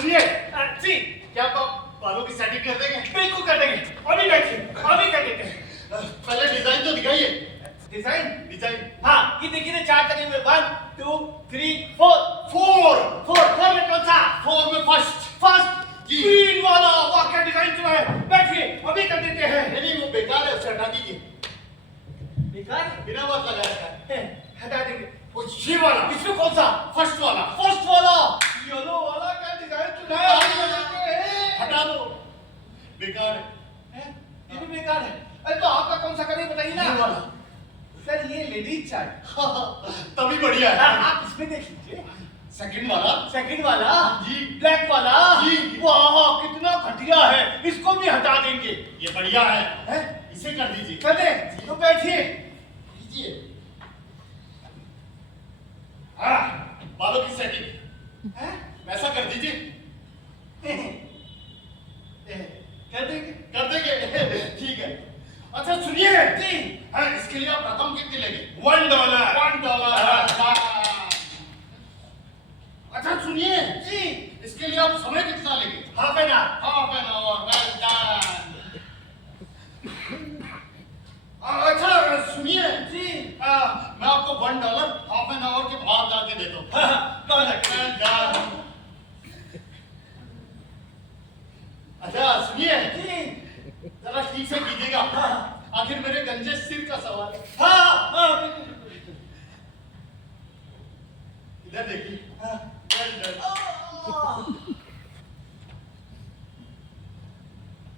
सुनिए जी क्या आप बालों की सेटिंग कर देंगे? बिल्कुल कर देंगे। अभी बैठिए, अभी कर देते हैं। पहले डिजाइन तो दिखाइए। डिजाइन डिजाइन हाँ ये देखिए ना चार कटे हुए 1 2 3 4 फोर फोर में कौन सा फोर में फर्स्ट फर्स्ट जी। ग्रीन वाला वाह क्या डिजाइन चुना है बैठिए अभी कर देते हैं नहीं वो बेकार है, उसे हटा दीजिए। बेकार बिना बात लगाया है हटा देंगे वो ये वाला इसमें कौन सा फर्स्ट वाला फर्स्ट वाला येलो वाला क्या डिजाइन चुना है अभी कर देते हैं हटा दो, बेकार है। हैं? ये भी बेकार है अरे तो आपका कौन सा करें बताइए ना ये वाला सर ये लेडीज चार्ट तभी बढ़िया है। आप इसमें देख लीजिए सेकंड वाला सेकंड वाला जी। ब्लैक वाला जी। वाह कितना घटिया है इसको भी हटा देंगे ये बढ़िया है, हैं? इसे कर दीजिए। कर दे तो बैठिए कीजिए। हाँ बालों की सेटिंग हैं? वैसा कर दीजिए। कर देंगे कर देंगे ठीक है। अच्छा सुनिए जी हाँ, इसके लिए आप रकम कितनी लेंगे? $1 $1। अच्छा सुनिए जी इसके लिए आप समय कितना लेंगे? Half an hour half an hour. Well done. अच्छा सुनिए जी मैं आपको $1 हाफ एन आवर के बाहर जाके देता हूँ। कौन है Well done. अच्छा सुनिए जी जरा ठीक से कीजिएगा, आखिर मेरे गंजे सिर का सवाल है। हाँ इधर देखिए। हाँ Well done.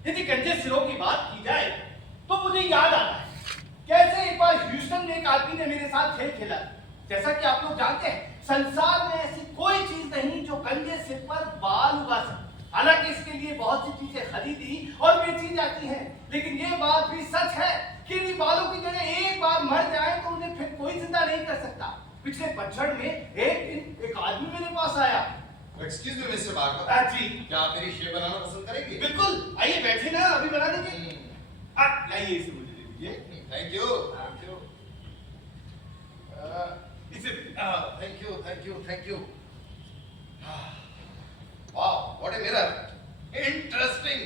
यदि गंजे सिरों की बात की जाए तो मुझे याद आता है कैसे एक बार ह्यूस्टन में एक आदमी ने मेरे साथ खेल खेला। जैसा कि आप लोग जानते हैं संसार में ऐसी कोई चीज नहीं जो गंजे सिर पर बाल उगा सके। हालांकि इसके लिए बहुत सी चीजें खरीदी और बेची जाती हैं, लेकिन ये बात भी सच है कि इन बालों की जगह एक बार मर जाए तो उन्हें फिर कोई जिंदा नहीं कर सकता। पिछले पतझड़ में एक दिन एक आदमी मेरे पास आया। एक्सक्यूज मी मिस्टर बार्बर, जी क्या आप मेरी शेव बनाना पसंद करेंगे? बिल्कुल आइए बैठे ना अभी बना देंगे। लाइए इसे मुझे दे दीजिए। थैंक यू इसे thank you wow what a mirror, interesting.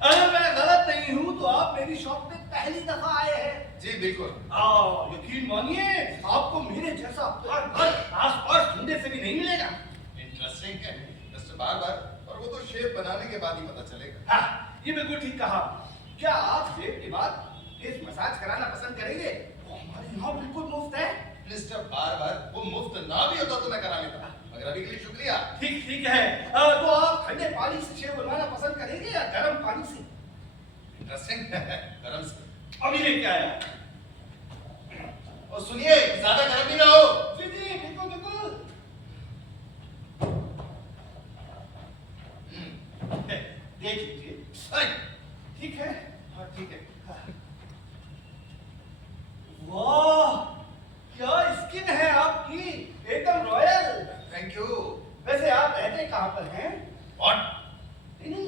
अगर मैं गलत नहीं हूँ तो आप मेरी शॉप पे पहली दफा आए हैं। जी बिल्कुल। यकीन मानिए आपको मेरे जैसा भर भर आस-पास ढूंढे से भी नहीं मिलेगा। इंटरेस्टिंग है मिस्टर बार्बर, और वो तो शेव बनाने के बाद ही पता चलेगा। हाँ ये बिल्कुल ठीक कहा। क्या आप शेव के बाद फेस मसाज कराना पसंद करेंगे? वो हमारे यहाँ बिल्कुल मुफ्त है। मिस्टर बार्बर, वो मुफ्त ना भी होता तो मैं करा लेता, मगर अभी के लिए शुक्रिया। ठीक है। तो आप ठंडे पानी से शेव बनवाना पसंद करेंगे या गर्म पानी से? इंटरेस्टिंग गरम से। अभी लेके आया। और सुनिए ज्यादा गरम भी ना हो। जी बिल्कुल बिल्कुल। देख लीजिए। ठीक है हाँ ठीक है। वाह क्या स्किन है आपकी, एकदम रॉयल। Thank you. वैसे आप रहते कहाँ पर हैं? व्हाट? नहीं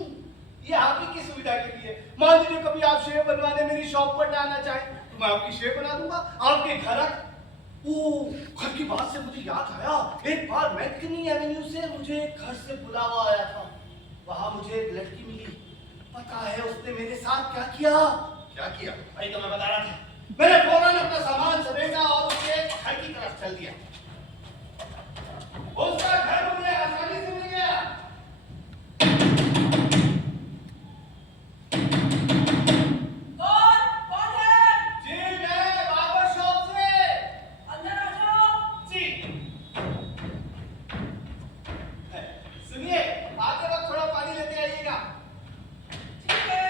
ये आप ही की सुविधा के लिए। मान लीजिए कभी आप शेव बनवाने मेरी शॉप पर आना चाहें तो मैं आपकी शेव बना दूंगा आपके घर। घर की बात से मुझे याद आया, एक बार मैकनी एवेन्यू से मुझे घर से बुलावा आया था। वहां मुझे एक लड़की मिली। पता है उसने मेरे साथ क्या किया? क्या किया? भाई तो मैं बता रहा था। मैंने फौरन अपना सामान समेटा और उसके घर की तरफ चल दिया। उसका घर मुझे आसानी से मिल गया। कौन है? जी मैं बार्बर शॉप से। अंदर आ जाओ। जी सुनिए आते वक्त थोड़ा पानी लेते आइएगा। ठीक है।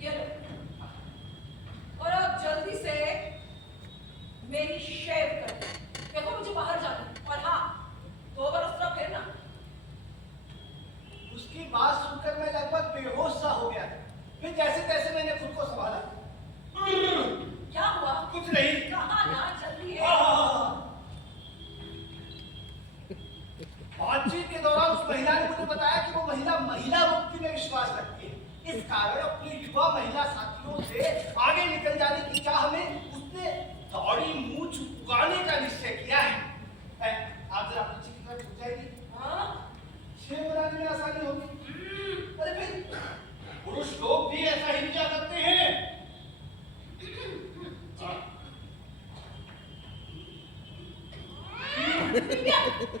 ये लो। और अब जल्दी से मेरी शेव कर दो। देखो मुझे बाहर जाना है। और हाँ 2 बार उस तरफ फेरना। उसकी बात सुनकर मैं लगभग बेहोश सा हो गया। फिर जैसे तैसे मैंने खुद को संभाला। क्या हुआ? कुछ नहीं। कहाँ ना जल्दी है। बातचीत के दौरान उस महिला ने मुझे बताया कि वो महिला मुक्ति में विश्वास रखती है। इस कारण अपने युवा महिला साथियों से आगे निकल जाने की चाह में उसने उसने दाढ़ी मूछ उगाने का निश्चय किया है। आप जरा पीछे की तरफ झुक जाएगी, हाँ? शेव बनाने में आसानी होगी। अरे फिर पुरुष लोग भी ऐसा ही किया करते हैं।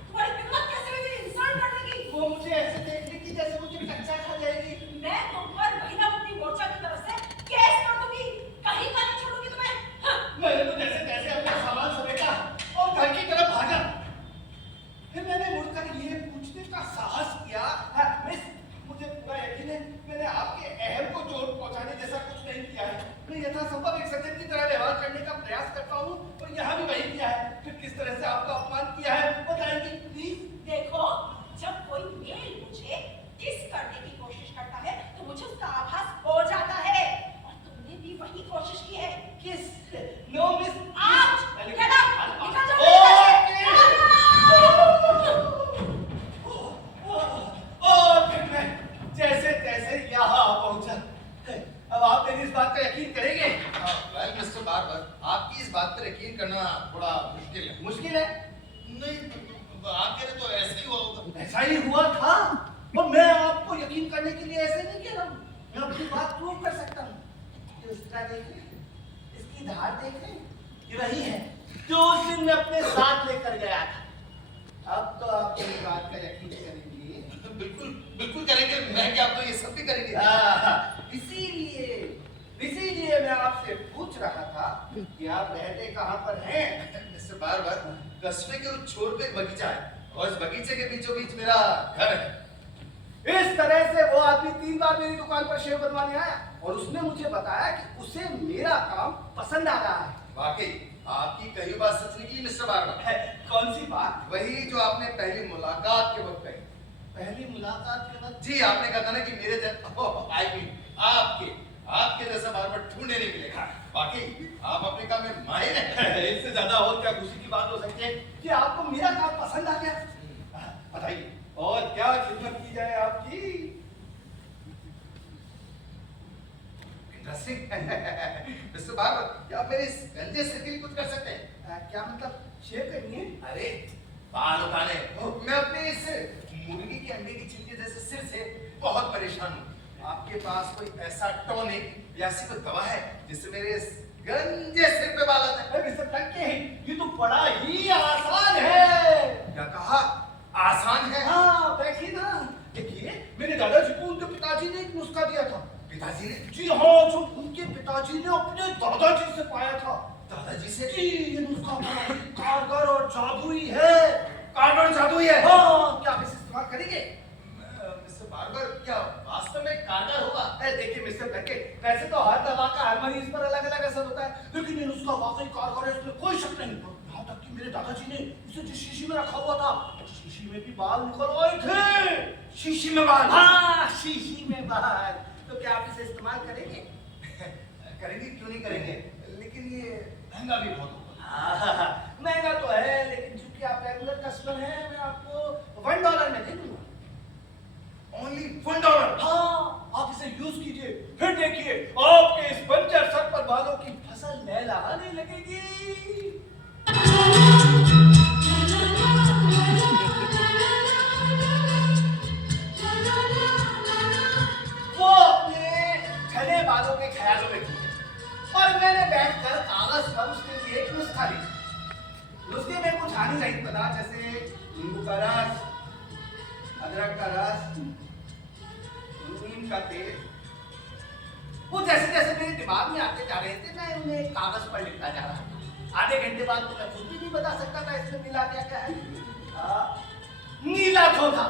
तुम्हारी हिम्मत कैसे हुई मेरी इंसल्ट करने की? वो मुझे ऐसे देख रही थी जैसे मुझे कच्चा खा जाएगी। मैं तुम पर महिला मुक्ति मोर्चा की तरफ से केस कर दूंगी, कहीं का नहीं छोड़ूंगी तुम्हें। हाँ। मैंने तो जैसे तैसे अपना सामान समेटा और घर की तरफ भागा। फिर मैंने मुड़कर ये पूछने का साहस किया, मिस, मुझे पूरा यकीन है मैंने आपके अहम को चोट पहुंचाने जैसा कुछ नहीं किया है। मैं यथासंभव एक सज्जन की तरह व्यवहार करने का प्रयास करता हूँ और यहाँ भी वही किया है। फिर किस तरह से आपका अपमान किया है बताएंगी प्लीज? देखो, जब कोई मेल मुझे किस करने की कोशिश करता है तो मुझे उसका आभास हो जाता है, और तुमने भी वही कोशिश की है। किस? नो मिस, आज get out! निकल जाओ और फिर मैं जैसे तैसे यहाँ पहुंचा। अब आप मेरी इस बात का यकीन करेंगे? वेल मिस्टर बार्बर, आपकी इस बात पर यकीन करना थोड़ा मुश्किल है। मुश्किल है? नहीं, आप कह रहे तो ऐसे ही हुआ होगा। ऐसा ही हुआ था, और मैं आपको यकीन करने के लिए ऐसे नहीं कह रहा हूँ। मैं अपनी बात प्रूव कर सकता हूँ। ये उसका देखें, इसकी धार देखें, ये वही है जो उस दिन मैं अपने साथ लेकर गया था। अब तो आप मेरी बात का यकीन करेंगे। बिल्कुल बिल्कुल करेंगे, मैं क्या, आप तो ये सब भी करेंगे। इसीलिए मैं आपसे पूछ रहा था कि आप रहते कहाँ पर हैं? मिस्टर बार्बर, कस्बे के उस छोर पे एक बगीचा है और इस बगीचे के बीचों बीच मेरा घर है। इस तरह से वो आदमी 3 बार मेरी दुकान पर शेव बनवाने आया और उसने मुझे बताया कि उसे मेरा काम पसंद आ रहा है। वाकई आपकी कही बात सच निकली मिस्टर बार्बर। कौन सी बात? वही जो आपने पहली मुलाकात के वक्त कही। पहली मुलाकात के वक्त? जी, आपने कहा था ना कि मेरे आपके जैसा बार्बर ढूंढने नहीं मिलेगा। वाकई आप अपने काम में माहिर हैं। इससे ज्यादा और क्या खुशी की बात हो सकती है कि आपको मेरा काम पसंद आ गया। बताइए और क्या खिदमत की जाए आपकी? इंटरेस्टिंग। मिस्टर बार्बर, क्या आप मेरे इस गंजे सिर के लिए कुछ कर सकते हैं? क्या मतलब शेव करनी है? अरे बाल उठाने। मैं अपने इस मुर्गी के अंडे की छिलके जैसे सिर से बहुत परेशान हूँ। आपके पास कोई ऐसा टॉनिक या ऐसी कोई दवा है जिससे मेरे इस गंजे सिर पे बाल आ जाए? मिस्टर लड़के, ये तो बड़ा ही आसान है। क्या कहा? आसान है? हाँ, बैठिए ना। देखिए, मेरे दादाजी को उनके पिताजी ने एक नुस्खा दिया था। पिताजी ने? जी हाँ, जो उनके पिताजी ने अपने दादाजी से पाया था। दादाजी से? जी, ये नुस्खा बड़ा ही कारगर और जादुई है। कारगर जादुई है? हाँ, क्या आप इसे इस्तेमाल करेंगे? मिस्टर बार्बर, क्या वास्तव में कारगर होगा? देखिए मिस्टर लड़के, वैसे तो हर दवा का हर मरीज पर अलग अलग असर होता है, लेकिन ये नुस्खा वाकई कारगर है, इसमें कोई शक नहीं। यहाँ तक कि मेरे दादाजी ने इसे जिस शीशी में रखा हुआ था, शीशी में भी बाल निकल आए थे। शीशी में बाल? हाँ, शीशी में बाल। तो क्या आप इसे इस्तेमाल करेंगे? करेंगे, क्यों नहीं करेंगे, लेकिन ये महंगा भी बहुत होगा। हाँ, महंगा तो है, लेकिन चूंकि आप रेगुलर कस्टमर हैं, मैं आपको $1 में दे दूंगा। Only $1? हाँ, आप इसे यूज कीजिए, फिर देखिए आपके इस बंजर सर पर बालों की फसल लहलहाने लगेगी। वो अपने घने बालों के ख्यालों में थी और मैंने बैठकर कागज पर उसके लिए एक नुस्खा लिखा। नुस्खे में कुछ हानि रहित पदार्थ जैसे नींबू का रस, अदरक का रस, नीम का तेल, वो जैसे जैसे मेरे दिमाग में आते जा रहे थे मैं उन्हें कागज पर लिखता जा रहा था। आधे घंटे बाद तो मैं खुद भी नहीं बता सकता था इसमें मिला क्या क्या है। नीला धोखा।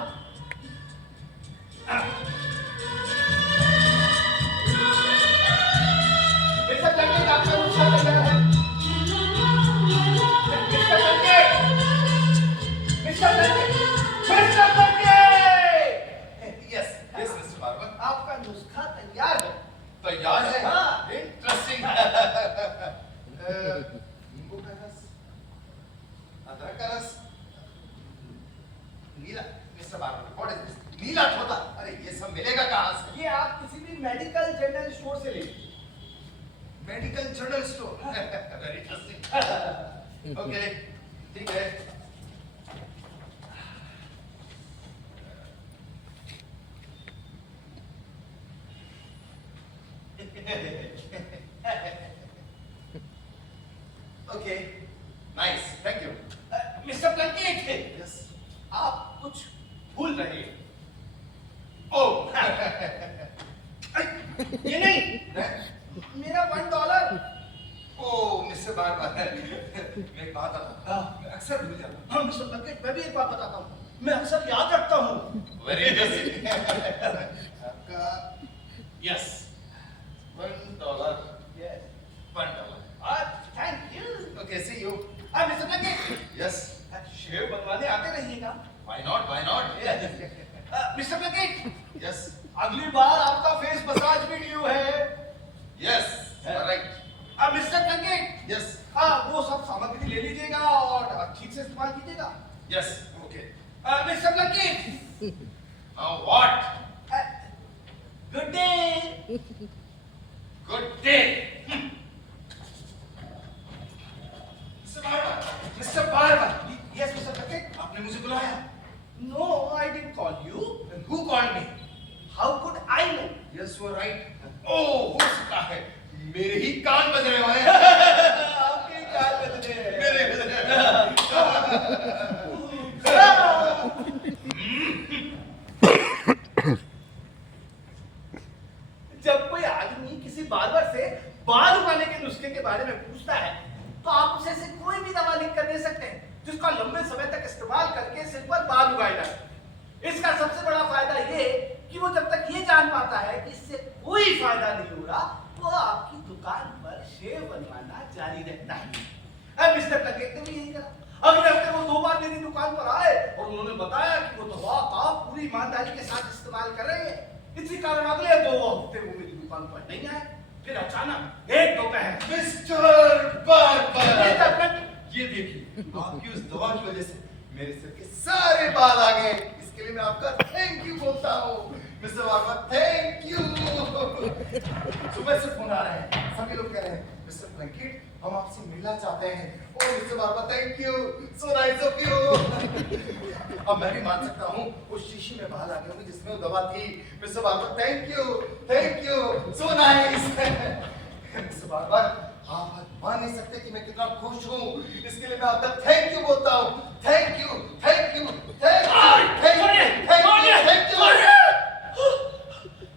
मिस्टर लड़के, आपका नुस्खा तैयार है। मिस्टर लड़के, मिस्टर लड़के, मिस्टर लड़के। Yes, yes, Mr. Barber. आपका नुस्खा तैयार है। तैयार है? हाँ। Interesting. नींबू का रस, अदरक का रस, नीला, Mr. Barber, what is this? नीला धोता? अरे ये सब मिलेगा कहाँ से? ये आप किसी भी मेडिकल जनरल स्टोर से ले लीजिए। Medical general store. Very interesting. Okay, ठीक है। Okay, nice, thank you. Mister Plunkett, yes. आप कुछ भूल रहे हैं। ओह, ये नहीं, मेरा $1। ओ मिस्टर बार मैं एक बात आता हूँ, मैं अक्सर भूल जाता हूँ। हाँ मिस्टर प्लंकेट, मैं भी एक बात बताता हूँ, मैं अक्सर याद रखता हूँ। Very interesting. आपका yes, $1। Yes, $1। Thank you. Okay, see you. Mister Plunkett, yes. Shave बनवाने आते रहिएगा। Why not, why not. Mister Plunkett, yes, अगली बार आपका फेस मसाज भी ड्यू है। Yes, right. Mister Plunkett, yes, हाँ वो सब सामग्री ले लीजिएगा और ठीक से इस्तेमाल कीजिएगा। Yes, okay. Mister Plunkett, what? Good day. Good day. Mister Barber. Yes mister Plunkett. आपने मुझे बुलाया? No, I didn't call you. Then who called me? How could I know? Yes, you are right. Oh, हो सकता है मेरे ही कान बज रहे हैं। आपके कान बज रहे हैं। मेरे बज रहे हैं। जब कोई आदमी किसी बार्बर से बाल उगाने के नुस्खे के बारे में पूछता है तो आप उसे ऐसे कोई भी दवा लिख कर दे सकते हैं जिसका लंबे समय तक इस्तेमाल करके सिर पर बाल उगाए जाए। इसका सबसे बड़ा फायदा ये कि वो जब तक ये जान पाता है कि इससे कोई फायदा नहीं हो रहा वो आपकी दुकान पर शेव बनवाना जारी रखता है। मिस्टर प्लंकेट ने भी यही करा। अगले हफ्ते वो 2 बार मेरी दुकान पर आए और उन्होंने बताया कि वो दवा आप पूरी ईमानदारी के साथ इस्तेमाल कर रहे हैं। इसी कारण अगले 2 हफ्ते वो मेरी दुकान पर नहीं आए। फिर अचानक एक दोपहर मिस्टर बारबर, मिस्टर ये देखिए आपकी उस दवा की वजह से मेरे सिर के सारे बाल आ गए। इसके लिए मैं आपका थैंक यू बोलता हूँ मिस्टर बारबर, थैंक यू। सुबह से फोन आ रहे हैं, सभी लोग कह रहे हैं मिस्टर प्लंकेट हम आपसे मिलना चाहते हैं। Oh mister barber, thank you, so nice of you. अब मैं भी मान सकता हूँ उस शीशी में बाल आ गए होंगे जिसमें वो दवा थी। Mister barber, thank you, so nice. Mister barber, आप मान नहीं सकते कि मैं कितना खुश हूँ। इसके लिए मैं आपका थैंक यू बोलता हूँ। Thank you, thank you, thank you.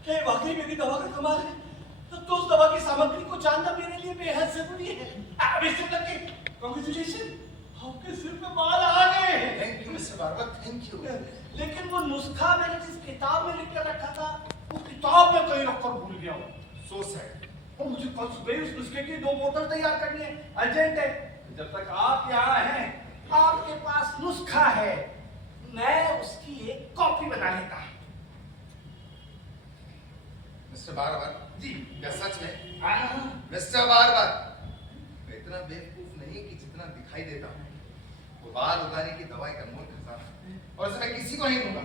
क्या वाकई मेरी दवा का कमाल है? तो उस दवा की सामग्री को जानना मेरे लिए बेहद जरूरी है। मिस्टर प्लंकेट, कांग्रेचुलेशन, आपके सिर पे बाल आ गए। Thank you mister barber, thank you. लेकिन वो नुस्खा मैंने जिस किताब में लिख कर रखा था वो किताब में कहीं रखकर भूल गया हूँ। So sad. और मुझे कल सुबह उस नुस्खे की 2 बोतल तैयार करनी है, अर्जेंट है। जब तक आप यहाँ हैं आपके पास नुस्खा है, मैं उसकी एक कॉपी बना लेता हूँ। मिस्टर बारबर जी, क्या सच में? हाँ। मिस्टर बारबर, मैं इतना बेवकूफ नहीं कि जितना दिखाई देता हूँ। वो बाल उगाने की दवाई का अनमोल खजाना, और इसे मैं किसी को नहीं दूंगा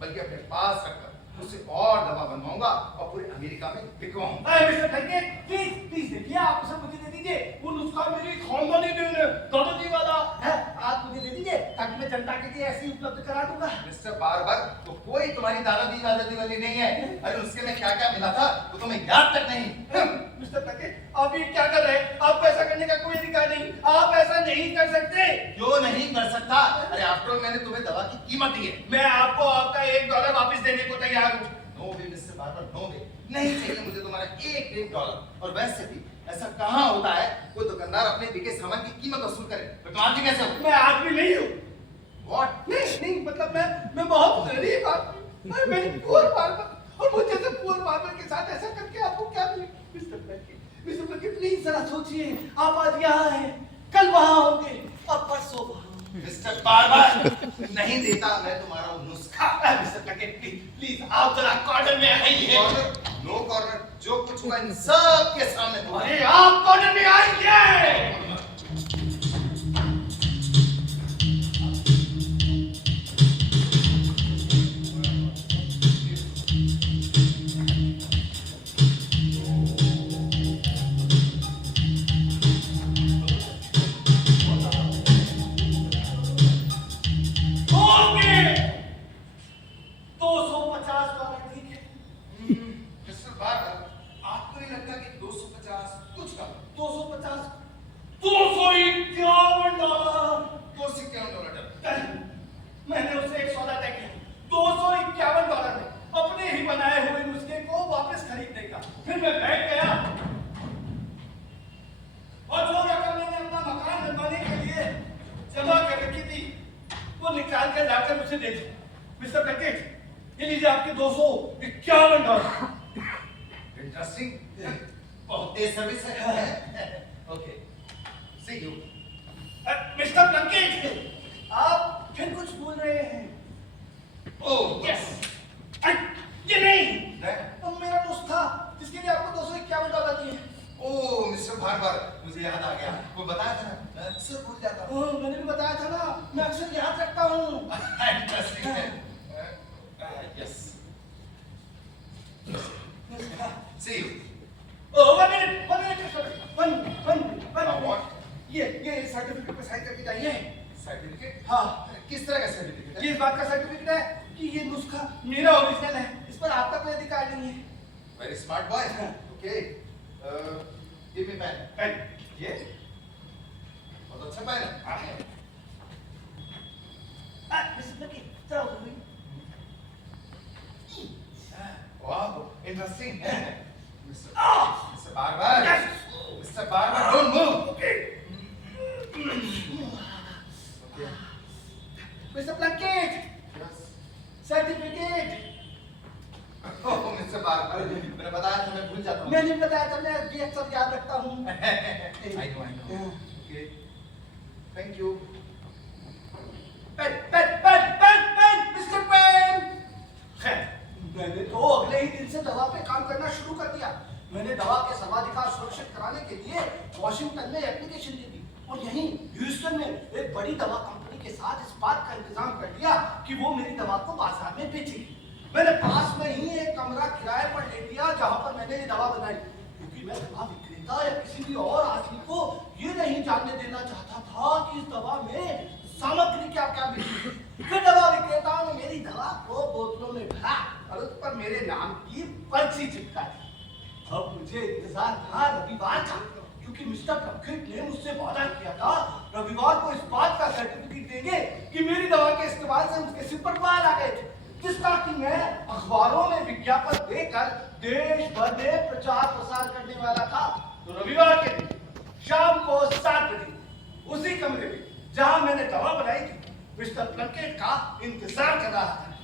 बल्कि अपने पास रखकर उससे और दवा बनवाऊंगा और पूरे अमेरिका में बिकवाऊंगा। मिस्टर प्लंकेट, प्लीज देखिए, आप उसे मुझे दे दीजिए। वो नुस्खा मेरी खानदानी देन है, दादाजी वाला है। आप मुझे दे दीजिए ताकि मैं जनता के लिए ऐसे ही उपलब्ध करा दूंगा। मिस्टर बारबर, तो कोई तुम्हारी दादाजी वाली नहीं है। अरे उसके में क्या क्या मिला था वो तुम्हें याद तक नहीं। मिस्टर प्लंकेट, आप ये क्या कर रहे हैं? आपको ऐसा करने का कोई अधिकार नहीं, आप ऐसा नहीं कर सकते। क्यों नहीं कर सकता? अरे आफ्टर ऑल मैंने तुम्हें दवा की कीमत दी है। मैं आपको आपका $1 वापस देने को तैयार हूँ। नो वे मिस्टर बारबर, नो वे। नहीं चाहिए मुझे तुम्हारा $1। और वैसे भी ऐसा कहाँ होता है कोई दुकानदार अपने बिके सामान की कीमत वसूल करे। तो तुम आदमी कैसे हो? मैं आदमी नहीं हूँ। What? नहीं, मतलब मैं बहुत गरीब आदमी, मैं मेरी पुअर बार्बर, और मुझे जैसे पुअर बार्बर के साथ ऐसा करके आपको क्या मिले? मिस्टर प्लंकेट, प्लीज जरा सोचिए। आप आज यहाँ हैं, कल वहाँ होंगे और परसों वहाँ। मिस्टर बारबर, नहीं देता मैं तुम्हारा वो नुस्खा। मिस्टर प्लंकेट, प्लीज आप जरा कॉर्नर में आइए। नो कॉर्नर, जो कुछ हुआ इन सब के सामने हुआ। अरे आप कॉर्नर में आइए। 250 $251 $251 मैंने उससे एक सौदा तय किया $251 में अपने ही बनाए हुए नुस्खे को वापस खरीदने का। फिर मैं बैठ गया और जो रकम मैंने अपना मकान बनवाने के लिए जमा कर रखी थी वो निकाल कर लाकर उसे दे दी। मिस्टर प्लंकेट, ये लीजिए आपके $251। इंटरेस्टिंग, बहुत तेज सर्विस है। Okay, see you. Mister Plunkett, आप फिर कुछ बोल रहे हैं। ओह यस, ये नहीं, है? तो मेरा दोस्त था जिसके लिए आपको $251 दिए। ओह मिस्टर बार मुझे याद आ गया, वो बताया था ना, मैं अक्सर भूल जाता हूँ। मैंने भी बताया था ना, मैं अक्सर याद रखता हूँ। इंटरेस्टिंग है। Yes, see you. one minute, one What? ये सर्टिफिकेट पे साइन करके जाइए। सर्टिफिकेट? हाँ, किस तरह का सर्टिफिकेट है? ये इस बात का सर्टिफिकेट है कि ये नुस्खा मेरा ओरिजिनल है, इस पर आपका कोई अधिकार नहीं है। Very smart boy. Okay, give me pen. Pen, ये बहुत अच्छा पेन है। मिस्टर लकी, चलो भाई। वाह, इंटरेस्टिंग है। Mister Ah! Bar Yes! Mister bar don't move. Okay. Mister Plunkett, certificate. Oh mister bar मैंने बताया था, मैं भूल जाता हूँ। मैंने बताया था, मैं ये अक्सर याद रखता हूँ। I know. Okay, thank you. Pen, mister pen. खैर, मैंने तो अगले ही दिन से दवा पे काम करना शुरू कर दिया। मैंने दवा के सर्वाधिकार सुरक्षित कराने के लिए वॉशिंगटन में एप्लीकेशन दी थी और यहीं ह्यूस्टन में एक बड़ी दवा कंपनी के साथ इस बात का इंतजाम कर लिया कि वो मेरी दवा को बाजार में बेचेगी। मैंने पास में ही एक कमरा किराए पर ले लिया जहां पर मैंने ये दवा बनाई, क्योंकि मैं दवा विक्रेता या किसी भी और आदमी को ये नहीं जानने देना चाहता था कि इस दवा में सामग्री क्या क्या मिली। फिर दवा विक्रेताओं ने मेरी दवा को बोतलों में भरा और उस पर मेरे नाम की पर्ची चिपका दी। अब मुझे इंतजार था रविवार का, क्योंकि मिस्टर प्लंकेट ने मुझसे वादा किया था रविवार को इस बात का सर्टिफिकेट देंगे कि मेरी दवा के इस्तेमाल से उनके सिर पर बाल आ गए थे, जिसका कि मैं अखबारों में विज्ञापन देकर देश भर में प्रचार प्रसार करने वाला था। तो रविवार के दिन शाम को 7 बजे उसी कमरे में जहां मैंने दवा बनाई थी मिस्टर प्लंकेट का इंतजार कर रहा था।